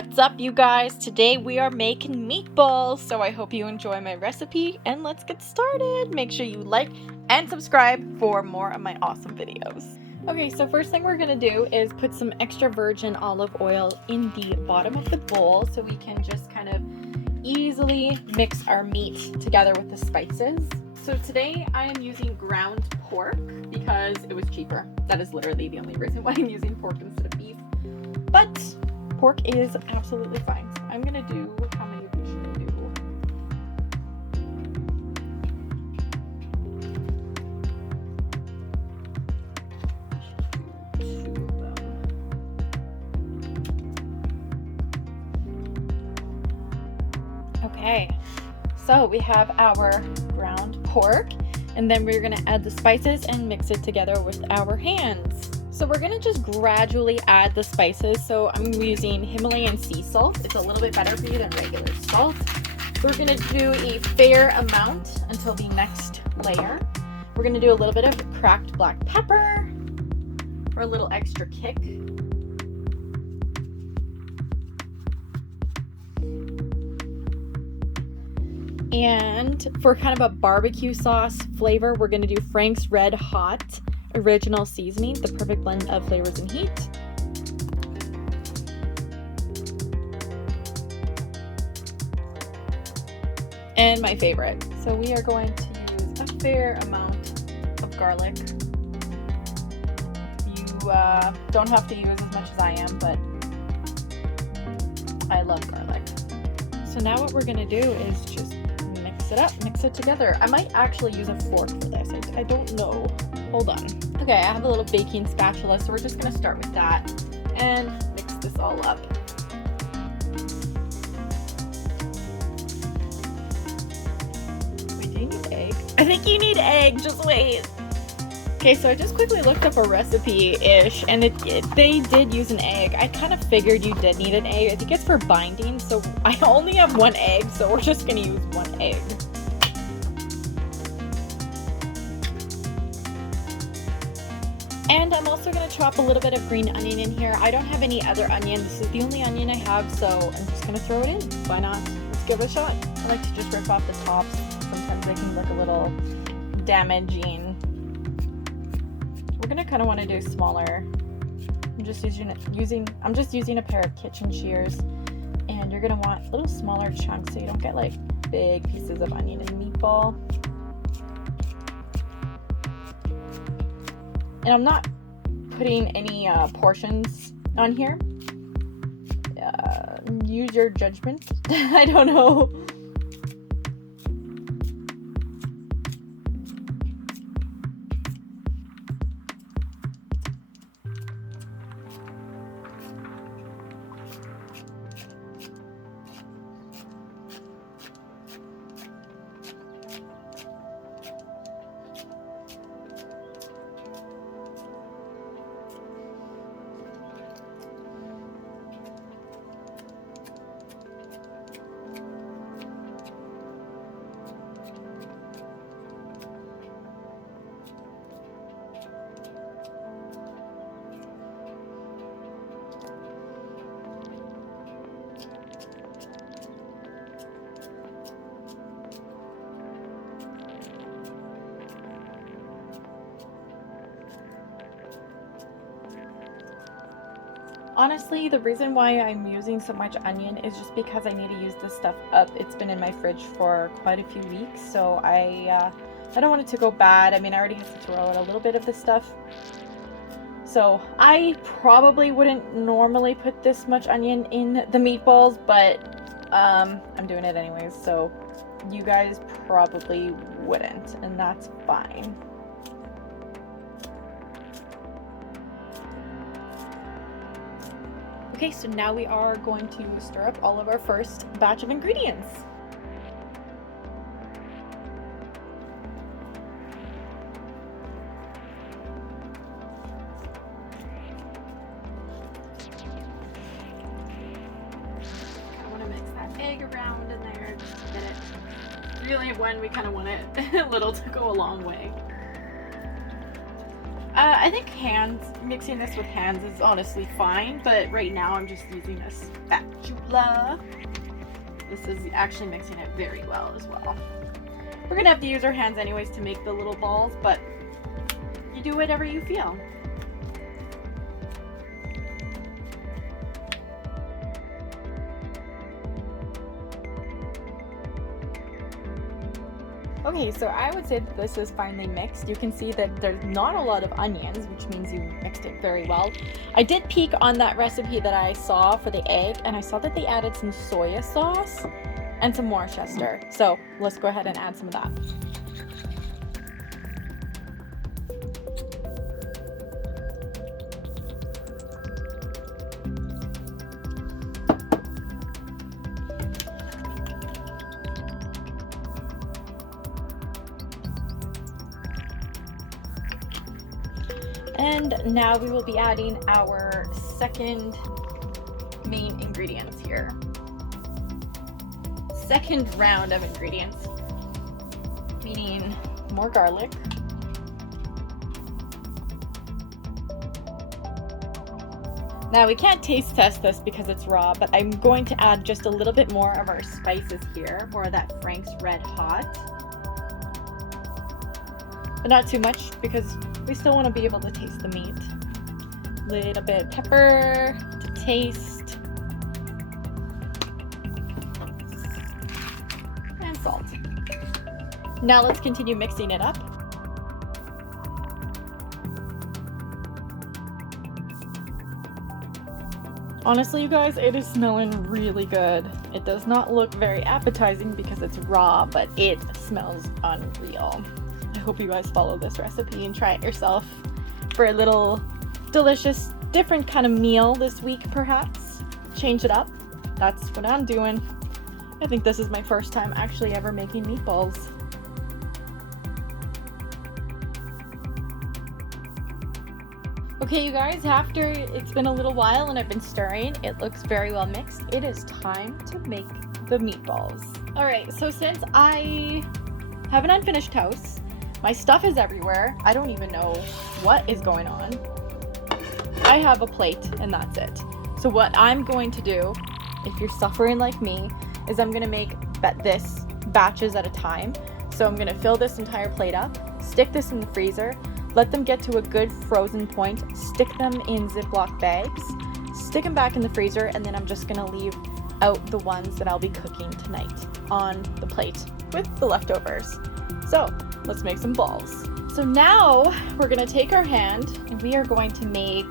What's up, you guys? Today we are making meatballs, so I hope you enjoy my recipe, and let's get started. Make sure you like and subscribe for more of my awesome videos. Okay, so first thing we're gonna do is put some extra virgin olive oil in the bottom of the bowl so we can just kind of easily mix our meat together with the spices. So today I am using ground pork because it was cheaper. That is literally the only reason why I'm using pork instead of beef. But pork is absolutely fine. So I'm gonna do, how many of these should I do? Two of them. Okay, so we have our ground pork, and then we're gonna add the spices and mix it together with our hands. So we're gonna just gradually add the spices. So I'm using Himalayan sea salt. It's a little bit better for you than regular salt. We're gonna do a fair amount until the next layer. We're gonna do a little bit of cracked black pepper for a little extra kick. And for kind of a barbecue sauce flavor, we're gonna do Frank's Red Hot Original Seasoning, the perfect blend of flavors and heat. And my favorite. So we are going to use a fair amount of garlic. You don't have to use as much as I am, but I love garlic. So now what we're gonna do is just mix it up, mix it together. I might actually use a fork for this. I don't know. Hold on. Okay, I have a little baking spatula, so we're just gonna start with that and mix this all up. Wait, do you need egg? I think you need egg, just wait. Okay, so I just quickly looked up a recipe-ish, and they did use an egg. I kind of figured you did need an egg. I think it's for binding, so I only have one egg, so we're just gonna use one egg. And I'm also going to chop a little bit of green onion in here. I don't have any other onion. This is the only onion I have, so I'm just going to throw it in. Why not? Let's give it a shot. I like to just rip off the tops. Sometimes they can look a little damaging. We're going to kind of want to do smaller. I'm just using a pair of kitchen shears. And you're going to want little smaller chunks so you don't get like big pieces of onion in the meatball. And I'm not putting any portions on here. Use your judgment. I don't know. Honestly, the reason why I'm using so much onion is just because I need to use this stuff up. It's been in my fridge for quite a few weeks, so I don't want it to go bad. I mean, I already have to throw out a little bit of this stuff. So I probably wouldn't normally put this much onion in the meatballs, but I'm doing it anyways, so you guys probably wouldn't, and that's fine. Okay, so now we are going to stir up all of our first batch of ingredients. I want to mix that egg around in there just to get it. Really, when we kind of want it a little to go a long way. I think mixing this with hands is honestly fine, but right now I'm just using a spatula. This is actually mixing it very well as well. We're gonna have to use our hands anyways to make the little balls, but you do whatever you feel. Okay, so I would say that this is finely mixed. You can see that there's not a lot of onions, which means you mixed it very well. I did peek on that recipe that I saw for the egg, and I saw that they added some soya sauce and some Worcester. So let's go ahead and add some of that. And now we will be adding our second main ingredients here. Second round of ingredients, meaning more garlic. Now we can't taste test this because it's raw, but I'm going to add just a little bit more of our spices here, more of that Frank's Red Hot. But not too much because we still want to be able to taste the meat. A little bit of pepper to taste. And salt. Now let's continue mixing it up. Honestly, you guys, it is smelling really good. It does not look very appetizing because it's raw, but it smells unreal. I hope you guys follow this recipe and try it yourself for a little delicious, different kind of meal this week, perhaps. Change it up. That's what I'm doing. I think this is my first time actually ever making meatballs. Okay, you guys, after it's been a little while and I've been stirring, it looks very well mixed. It is time to make the meatballs. All right, so since I have an unfinished house, my stuff is everywhere. I don't even know what is going on. I have a plate and that's it. So what I'm going to do, if you're suffering like me, is I'm gonna make this batches at a time. So I'm gonna fill this entire plate up, stick this in the freezer, let them get to a good frozen point, stick them in Ziploc bags, stick them back in the freezer, and then I'm just gonna leave out the ones that I'll be cooking tonight on the plate with the leftovers. So let's make some balls. So now we're gonna take our hand and we are going to make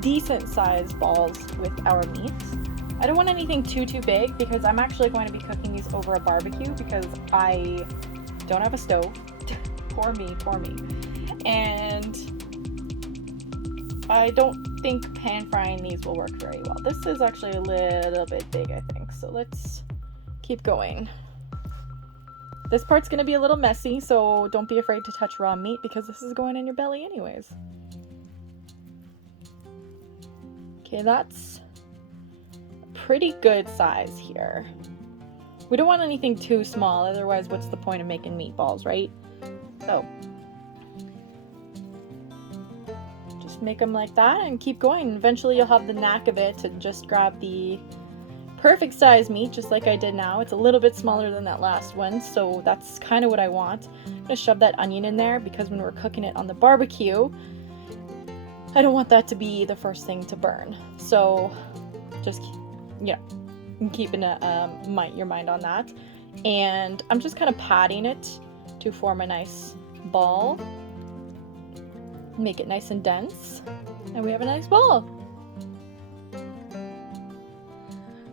decent sized balls with our meat. I don't want anything too big because I'm actually going to be cooking these over a barbecue because I don't have a stove. Poor me. And I don't think pan frying these will work very well. This is actually a little bit big, I think. So let's keep going. This part's gonna be a little messy, so don't be afraid to touch raw meat because this is going in your belly anyways. Okay, that's a pretty good size here. We don't want anything too small, otherwise what's the point of making meatballs, right? So just make them like that and keep going. Eventually you'll have the knack of it to just grab the perfect size meat, just like I did now. It's a little bit smaller than that last one, so that's kind of what I want. I'm gonna shove that onion in there because when we're cooking it on the barbecue, I don't want that to be the first thing to burn. So just, you know, keeping your mind on that. And I'm just kind of patting it to form a nice ball. Make it nice and dense. And we have a nice ball.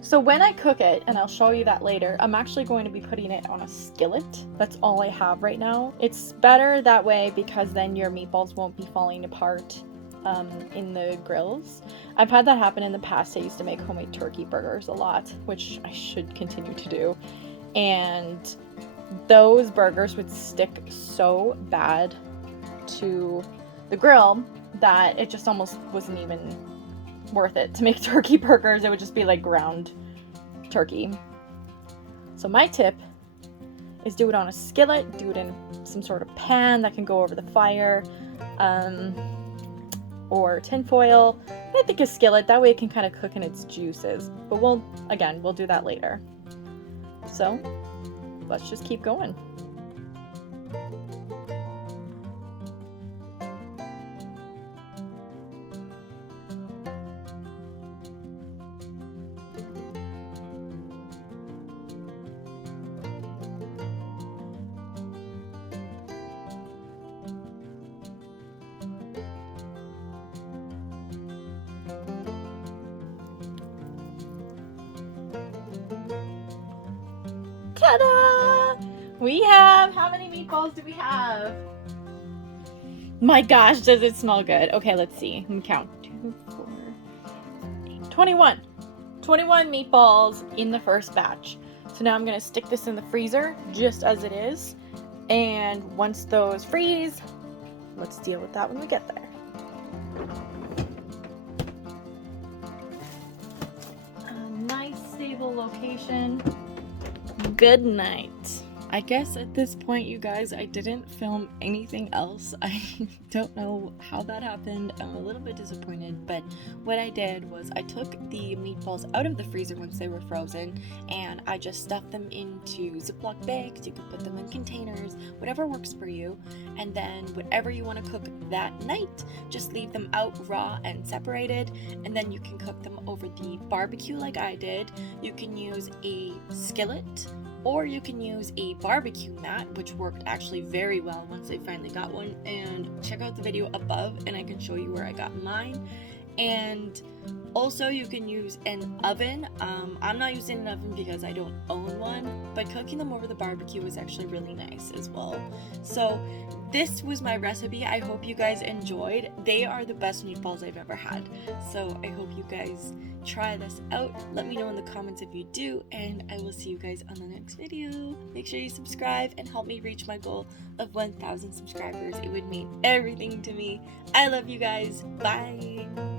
So when I cook it, and I'll show you that later, I'm actually going to be putting it on a skillet. That's all I have right now. It's better that way because then your meatballs won't be falling apart in the grills. I've had that happen in the past. I used to make homemade turkey burgers a lot, which I should continue to do. And those burgers would stick so bad to the grill that it just almost wasn't even worth it to make turkey burgers. It would just be like ground turkey. So my tip is do it on a skillet, do it in some sort of pan that can go over the fire. or tin foil. I think a skillet, that way it can kind of cook in its juices. But we'll do that later. So let's just keep going. Ta-da! We have, how many meatballs do we have? My gosh, does it smell good? Okay, let's see. Let me count. 2, 4, 8, 21. 21 meatballs in the first batch. So now I'm going to stick this in the freezer just as it is. And once those freeze, let's deal with that when we get there. A nice stable location. Good night. I guess at this point, you guys, I didn't film anything else. I don't know how that happened. I'm a little bit disappointed, but what I did was I took the meatballs out of the freezer once they were frozen, and I just stuffed them into Ziploc bags. You can put them in containers, whatever works for you, and then whatever you want to cook that night, just leave them out raw and separated, and then you can cook them over the barbecue like I did. You can use a skillet, or you can use a barbecue mat, which worked actually very well once I finally got one. And check out the video above and I can show you where I got mine. And also you can use an oven. I'm not using an oven because I don't own one, but cooking them over the barbecue was actually really nice as well. So this was my recipe. I hope you guys enjoyed. They are the best meatballs I've ever had. So I hope you guys try this out. Let me know in the comments if you do, and I will see you guys on the next video. Make sure you subscribe and help me reach my goal of 1,000 subscribers. It would mean everything to me. I love you guys. Bye.